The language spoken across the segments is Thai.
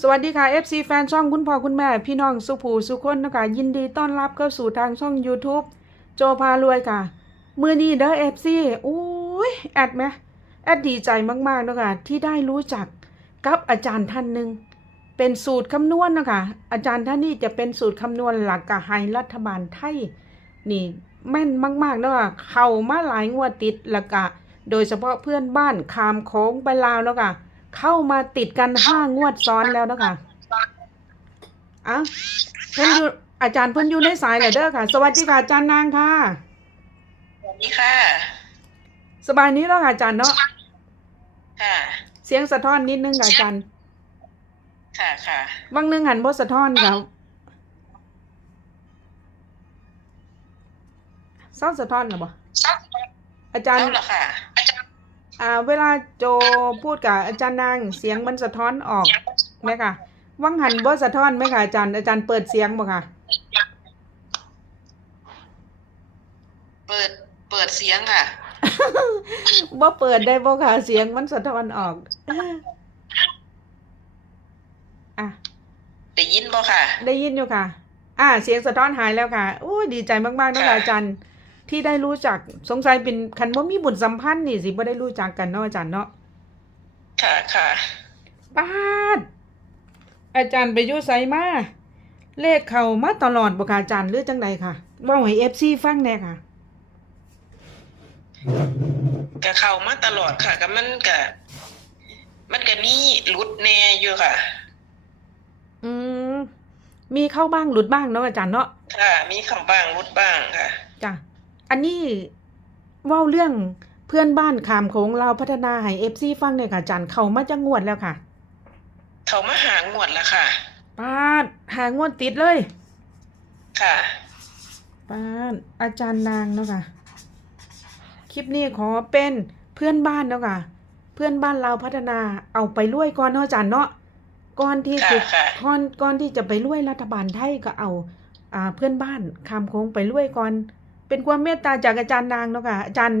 สวัสดีค่ะ FC แฟนช่องคุณพ่อคุณแม่ พี่น้องสุภูสุคนนะคะยินดีต้อนรับเข้าสู่ทางช่อง YouTube โจพารวยค่ะ มือนี้เด้อ FC โอ้ยแอดไหมแอดดีใจมากๆนะคะที่ได้รู้จักกับอาจารย์ท่านหนึ่งเป็นสูตรคำนวณนะคะอาจารย์ท่านนี้จะเป็นสูตรคำนวณหลักกะไฮรัฐบาลไทยนี่แม่นมากๆนะคะเข้ามาหลายงวดติดล้วก็โดยเฉพาะเพื่อนบ้านคามโค้งไปลาวเนาะคะ เข้ามาติดกันห้างวดซ้อนแล้วเนาะค่ะอะเพิ่นอยู่อาจารย์เพิ่นอยู่ในสายเลยเด้อค่ะ สวัสดีค่ะอาจารย์นางค่ะ สวัสดีค่ะ สบายนี้แล้วค่ะอาจารย์เนาะ ค่ะ เสียงสะท้อนนิดนึงค่ะอาจารย์ ค่ะค่ะบางนึงหันบ่สะท้อนค่ะเศร้าสะท้อนหรอบ่อาจารย์แล้วเหรอค่ะ อ่าเวลาโจพูดกับอาจารย์นางเสียงมันสะท้อนออกไหมค่ะวังหันบ่สะท้อนไหมค่ะอาจารย์อาจารย์เปิดเสียงบ่ค่ะ เปิดเปิดเสียงค่ะบ่เปิดได้บ่ค่ะเสียงมันสะท้อนออกอะได้ยินบ่ค่ะ ได้ยินอยู่ค่ะ อ่า เสียงสะท้อนหายแล้วค่ะโอ้ยดีใจมากๆเนาะค่ะค่ะอาจารย์ ที่ได้รู้จักสงสัยเป็นคันว่ามีบุญสัมพันธ์นี่สิบ่ได้รู้จักกันเนาะอาจารย์เนาะค่ะค่ะป้าดอาจารย์ไปอยู่ไสมาเลขเข้ามาตลอดบ่ค่ะอาจารย์หรือจังใดค่ะเว้าให้ FC ฟังแหน่ค่ะก็เข้ามาตลอดค่ะก็มันก็มันก็มีหลุดแน่อยู่ค่ะ อืมมีเข้าบ้างหลุดบ้างเนาะอาจารย์เนาะค่ะ มีคำบ้างหลุดบ้างค่ะจ้ะ อันนี้เว้าเรื่องเพื่อนบ้านขามโขงเราวพัฒนาให้ FC ฟังหน่อยค่ะอาจารย์เข้ามาจะงวดแล้วค่ะ เขามาหางวดแล้วค่ะป้าดหางวดติดเลย ค่ะป้าดอาจารย์นางเนาะค่ะ คลิปนี้ขอเป็นเพื่อนบ้านเนาะค่ะ เพื่อนบ้านเราวพัฒนาเอาไปรวยก่อนเนาะอาจารย์เนาะก่อนที่จะค่ะค่ะก่อนก่อนที่จะไปรวยรัฐบาลไทยก็เอา อ่าเพื่อนบ้านคามโค้งไปรวยก่อน เป็นความเมตตาจากอาจารย์นางเนาะค่ะอาจารย์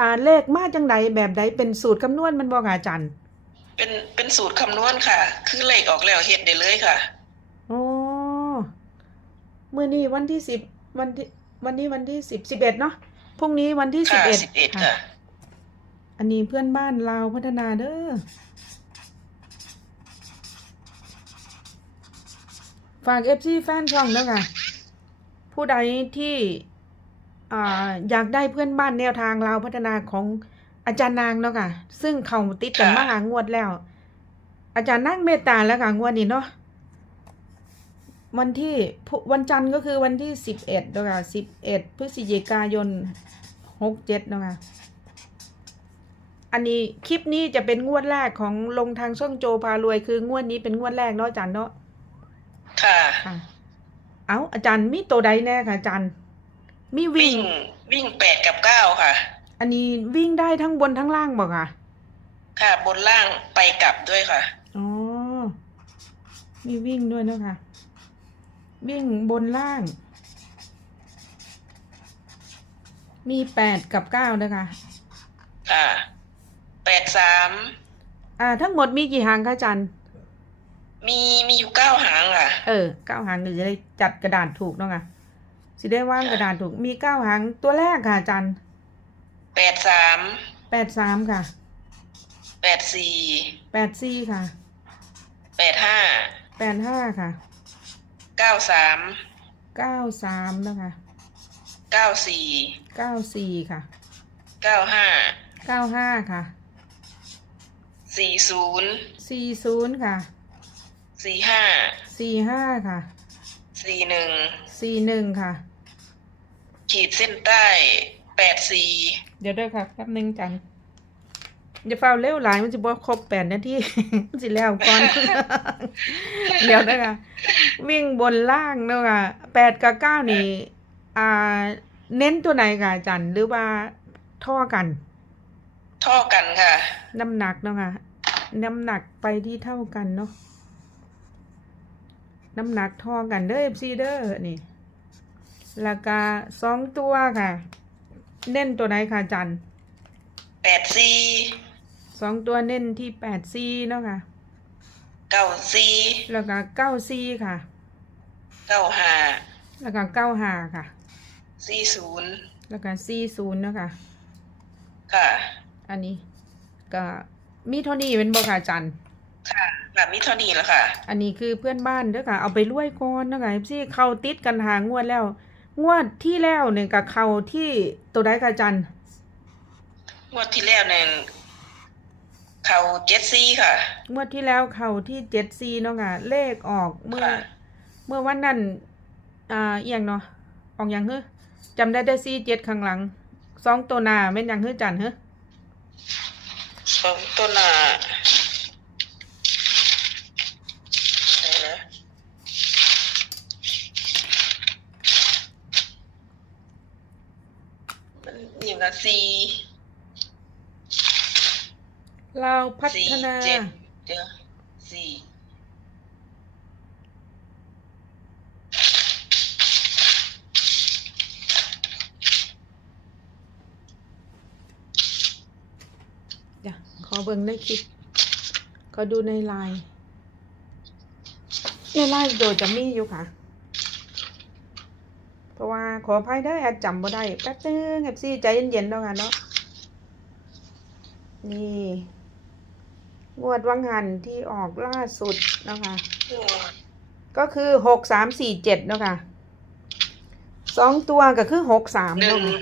อ่าเลขมาจังใดแบบใดเป็นสูตรคำนวณมันบอกค่ะอาจารย์ เป็นเป็นสูตรคำนวณค่ะ คือเลขออกแล้วเฮ็ดได้เลยค่ะอ๋อมื่อนี้วันที่สิบวันที่วันนี้วันที่สิบสิบเอ็ดเนาะพรุ่งนี้วันที่สิบค่ะเอ็ดสิบเอ็ดค่ะ อันนี้เพื่อนบ้านลาวพัฒนาเด้อฝากเอฟซีแฟนช่องเด้อค่ะ ผู้ใดที่ อ่าอยากได้เพื่อนบ้านแนวทางลาวพัฒนาของอาจารย์นางเนาะค่ะ ซึ่งเขาติดกันค่ะมาหางวดแล้ว อาจารย์นั่งเมตตาแล้วค่ะงวดนี้เนาะวันที่พุวันจันทร์ก็คือวันที่สิบเอ็ดเนาะค่ะสิบเอ็ดพฤศจิกายนหกเจ็ดเนาะค่ะอันนี้คลิปนี้จะเป็นงวดแรกของลงทางช่องโจพารวยคืองวดนี้เป็นงวดแรกเนาะอาจารย์เนาะค่ะค่ะเอาอาจารย์มีตัวใดแน่ค่ะอาจารย์ มีวิ่วิ่ง งวิ่งแปดกับเก้าค่ะ อันนี้วิ่งได้ทั้งบนทั้งล่างบอกค่ะ ค่ะบนล่างไปกลับด้วยค่ะ อ๋อ มีวิ่งด้วยเนาะค่ะ วิ่งบนล่าง มีแปดกับเก้านะคะ ค่ะแปดสามอ่า ทั้งหมดมีกี่หางคะอาจารย์มีมีอยู่เก้าหางค่ะ เออเก้าหางเดี๋ยวจะได้จัดกระดาษถูกเนาะค่ะ สิได้ว่างกระดาษถูกมีเก้าหางตัวแรกค่ะอาจารย์แปดสามแปดสามค่ะแปดสี่แปดสี่ค่ะแปดห้าแปดห้าค่ะเก้าสามเก้าสามนะคะเก้าสี่เก้าสี่ค่ะเก้าห้าเก้าห้าค่ะสี่ศูนย์สี่ศูนย์ค่ะสี่ห้าสี่ห้าค่ะสี่หนึ่งสี่หนึ่งค่ะ ขีดเส้นใต้แปดสี่เดี๋ยวเด้อค่ะแป๊บนึงจันอย่าเฝ้าเร็วหลายมันจะบ่ครบแปดนาที มันสิแล้วก่อน เดี๋ยวนะคะ วิ่งบนล่างเนาะค่ะแปดกับเก้านี่ อ่า เน้นตัวไหนค่ะอาจันหรือว่าท่อกัน ท่อกันค่ะ น้ำหนักเนาะค่ะ น้ำหนักไปที่เท่ากันเนาะน้ำหนักเท่อกันเด้อ FC เด้อนี่ ราคาสองตัวค่ะ เน้นตัวไหนค่ะอาจันแปดสี่สองตัวเน้นที่แปดซีเนาะค่ะ เก้าสี่แล้วก็เก้าสี่ค่ะ เก้าห้าแล้วก็เก้าห้าค่ะ สี่ศูนย์แล้วก็สี่ศูนย์นะคะค่ะ อันนี้ก็มีเท่านี้เป็นบ่ค่ะอาจันค่ะแบบนี้เท่านี้แล้วค่ะ อันนี้คือเพื่อนบ้านเด้อค่ะ เอาไปรวยก่อนนะคะพี่เข้าติดกันหางวดแล้ว งวดที่แล้วเนี่ยกับเข้าที่ตัวใดค่ะอาจันงวดที่แล้วเนี่ยเขาเจ็ดซี่ค่ะ งวดที่แล้วเข้าที่เจ็ดซีเนาะค่ะเลขออกเมื่อค่ะเมื่อวันนั้นอ่าเอียงเนาะออกอย่างเฮ้อจำได้ได้ซีเจ็ดข้างหลังสองตัวหน้าเป็นอย่างเฮ้อจันเฮ้อสองต้นอะไหนนะ มันอย่างละสี่เราวพัสี่ฒนา เจ็ดเดี๋ยวสี่เดี๋ยวขอเบิ่งในคลิปขอดูในไลน์ในไลน์โดยจะมีอยู่ค่ะเพ ราะว่าขออภัยได้อแอดจำบ่ได้แป๊บนึงเอฟซีใจเย็นๆแล้วกันเนาะนี่งวดวังหันที่ออกล่าสุดเนาะคะก็คือหกสามสี่เจ็ดเนาะค่ะสองตัวก็คือหกสามหนึ่เนาะงค่ะ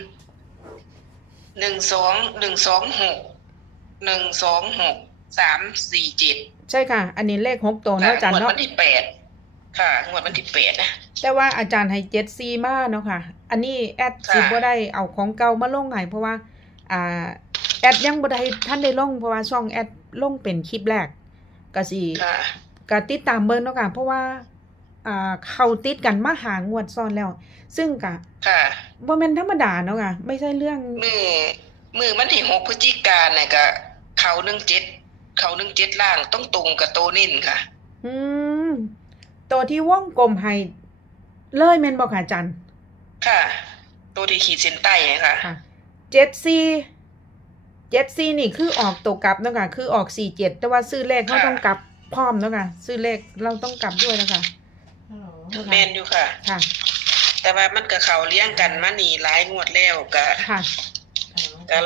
หนึ่งสองหนึ่งสองหกหนึ่งสองหกสามสี่เจ็ดใช่ค่ะ อันนี้เลขหกตัวเนาะอาจารย์งวดเนาะวันที่แปด ค่ะงวดวันที่แปดนะ แต่ว่าอาจารย์ให้เจ็ดซีมาเนาะค่ะ อันนี้แอดค่ะ สิบ่ได้เอาของเก่ามาลงให้เพราะว่า อ่า แอดยังบ่ได้ท่านได้ลงเพราะว่าช่องแอดลงเป็นคลิปแรกก็สิค่ะ ก็ติดตามเบิ่งเนาะค่ะ เพราะว่า อ่า เข้าติดกันมาหางวดซ้อนแล้ว ซึ่งก็ค่ะบ่แม่นธรรมดาเนาะค่ะ ไม่ใช่เรื่อง มือมือมันที่หกพฤศจิกายนเนี่ยก็เขาหนึ่งเจ็ดเขาหนึ่งเจ็ดล่างต้องตรงกับโตนิ่นค่ะ อืม ตัวที่ว่องกลมให้เลยแม่นบ่ค่ะอาจารย์ ค่ะ ตัวที่ขีดเส้นใต้เนี่ยค่ะค่ะเจ็ดซีเจ็ดซีนี่คือออกตัวกลับเนาะคะคือออกสี่เจ็ดแต่ว่าซื้อเลขเขาค่ะต้องกลับพร้อมเนาะคะซื้อเลขเราต้องกลับด้วยนะคะฮัลโหลแมนอยู่ค่ะ ค่ะ แต่ว่ามันกับเขาเลี้ยงกันมานี่หลายงวดแล้วก็ค่ะก็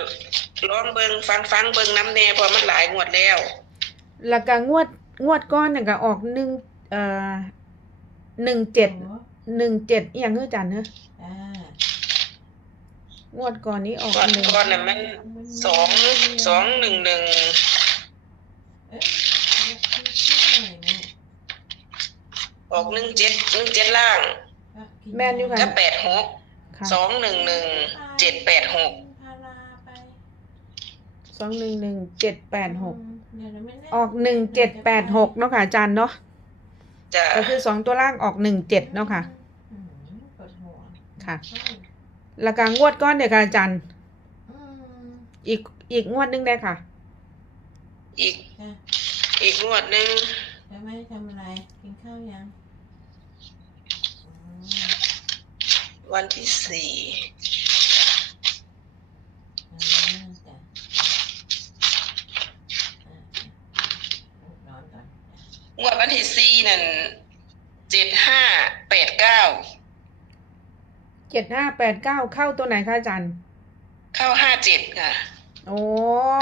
ลองเบิงฟังฟังเบิงน้ำแน่เพราะมันหลายงวดแล้ว แล้วก็งวดงวดก้อนเนี่ยก็ออกหนึ่งเอ่อ หนึ่งเจ็ดหนึ่งเจ็ดอหย่างเฮ้ยจันเนอะอ่างวดก่อนนี้ออกก่อนหนึ่งก่อนน่ะมันสองสองหนึ่งหนึ่งเอ๊ะชื่ออะไรเนี่ยออกหนึ่งเจ็ดหนึ่งเจ็ดล่างอะกิแม่นอยู่ค่ะก็แปดหกค่ะสองหนึ่งหนึ่งเจ็ดแปดหกพาราไปสองหนึ่งหนึ่งเจ็ดแปดหกอืมเดี๋ยวนะไม่แน่ออกหนึ่งเจ็ดแปดหกเนาะค่ะอาจารย์เนาะ จะก็คือสองตัวล่างออกหนึ่งเจ็ดเนาะค่ะอืมปวดหัวค่ะใช่แล้วก็งวดก้อนเนี่ยค่ะอาจารย์อืมอีกอีกงวดหนึงได้ค่ะ อีกจ้ะอีกงวดหนึ่งจะไม่ทำอะไร กินข้าวยังอืมวันที่สี่ อ่าจ้ะอ่าๆนอนก่อน งวดวันที่สี่นั่นเจ็ดห้าแปดเก้าเจ็ดห้าแปดเก้าเข้าตัวไหนคะอาจารย์ เข้าห้าเจ็ดค่ะ โอ้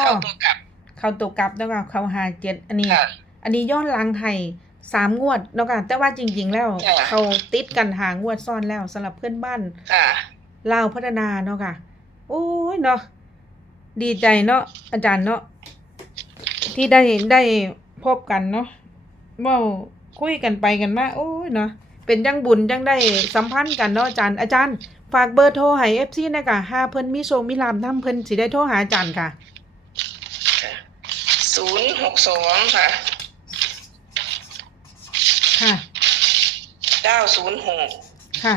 เข้าตัวกลับ เข้าตัวกลับแล้วก็เข้าหาเจ็ดอันนี้ค่ะอันนี้ย้อนหลังให้สามงวดเนาะค่ะแต่ว่าจริง ๆ แล้วค่ะเขาติดกันหางวดซ่อนแล้วสำหรับเพื่อนบ้านค่ะลาวพัฒนาเนาะค่ะ โอ้ยเนาะดีใจเนาะอาจารย์เนาะที่ได้ได้พบกันเนาะ เว่าคุยกันไปกันมาโอ้ยเนาะเป็นจังบุญจังได้สัมพันธ์กันเนาะอาจารย์อาจารย์ ฝากเบอร์โทรให้ FC นะค่ะหาเพิ่นมีโชคมีลามทำเพิ่นสิได้โทรหาอาจารย์ค่ะศูนย์หกสองค่ะค่ะเก้าศูนย์หกค่ะ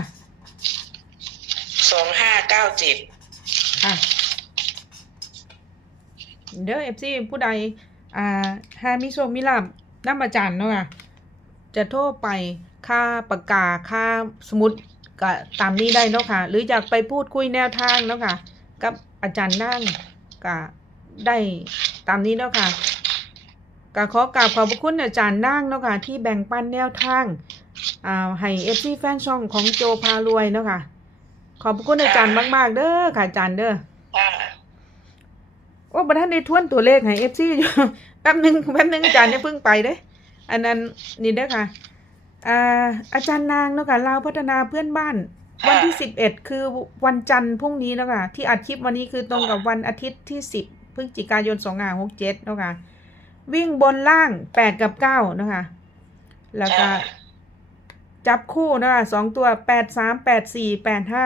สองห้าเก้าเจ็ดค่ะเด้อ FC ผู้ใดอ่าหามีโชคมีลาบ นำอาจารย์เนาะค่ะจะโทรไปค่าปากกาค่าสมุดก็ตามนี้ได้เนาะค่ะ หรืออยากไปพูดคุยแนวทางเนาะค่ะ กับอาจารย์นั่งก็ได้ตามนี้เนาะค่ะก็ขอกราบขอบพระคุณอาจารย์นั่งเนาะค่ะที่แบ่งปันแนวทางอ่าให้เอฟซีแฟนช่องของโจพารวยเนาะค่ะ ขอบพระคุณอาจารย์มาก ๆ เด้อค่ะอาจารย์เด้อค่ะว่าบัท่านได้ทวนตัวเลขให้เอฟซีอยู่ แป๊บหนึงแป๊บหนึงอาจารย์อย่าเพิ่งไปเด้ออันนั้นนี่เด้อค่ะอ่าอาจารย์นางเนาะค่ะลาวพัฒนาเพื่อนบ้าน วันที่สิบเอ็ดคือวันจันทร์พรุ่งนี้เนาะค่ะ ที่อัดคลิปวันนี้คือตรงกับวันอาทิตย์ที่สิบพฤศจิกายนสองห้าหกเจ็ดเนาะค่ะวิ่งบนล่างแปดกับเก้าเนาะค่ะแล้วก็ค่ะจับคู่เนาะคะสองตัวแปดสามแปดสี่แปดห้า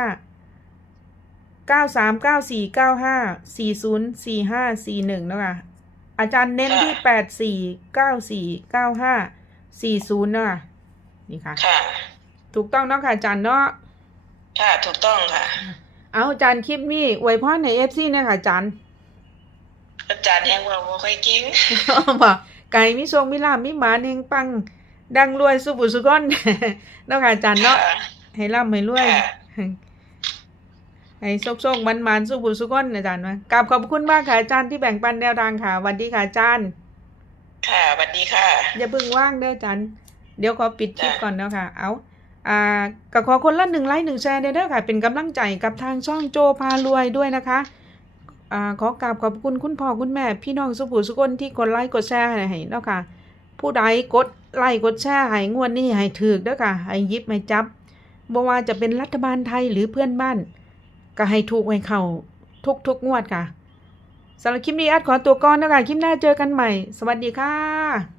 เก้าสามเก้าสี่เก้าห้าสี่ศูนย์สี่ห้าสี่หนึ่งเนาะค่ะ อาจารย์เน้นที่แปดสี่เก้าสี่เก้าห้าสี่ศูนย์เนาะค่ะนี่ค่ะ ค่ะ ถูกต้องเนาะค่ะอาจารย์เนาะค่ะ ถูกต้องค่ะ เอาอาจารย์คลิปนี้อวยพรในเอฟซีเนี่ยค่ะอาจารย์อาจารย์แฮงว่าบ่ค่อยเก่งบอกไก่มิทรงมิลาบมิหมาเนงปัง ดังรวยสุบุสุก้อนเนาะค่ะอาจารย์เนาะค่ะให้ร่ำให้รวยค่ะ ให้โชคๆมันมันๆสุบุสุก้อนอาจารย์วะกราบขอบคุณมากค่ะอาจารย์ที่แบ่งปันแนวทางค่ะสวัสดีค่ะอาจารย์ ค่ะสวัสดีค่ะ อย่าเพิ่งว่างเด้ออาจารย์ เดี๋ยวขอปิดคลิปจ้ะก่อนเนาะค่ะ เอาอ่าก็ขอคนละหนึ่งไลค์หนึ่งแชร์เด้อค่ะ เป็นกำลังใจกับทางช่องโจพารวยด้วยนะคะอ่าขอกราบขอบคุณคุณพ่อคุณแม่ พี่น้องสุภูสุคนที่กดไลค์กดแชร์ให้เนาะค่ะ ผู้ใดกดไลค์กดแชร์ให้งวดนี้ให้ถือเด้อค่ะให้หยิบให้จับบ่ว่าจะเป็นรัฐบาลไทยหรือเพื่อนบ้าน ก็ให้ถูกให้เข้าทุกทุกงวดค่ะสำหรับคลิปนี้แอดขอตัวก่อนนะคะคลิปหน้าเจอกันใหม่ สวัสดีค่ะ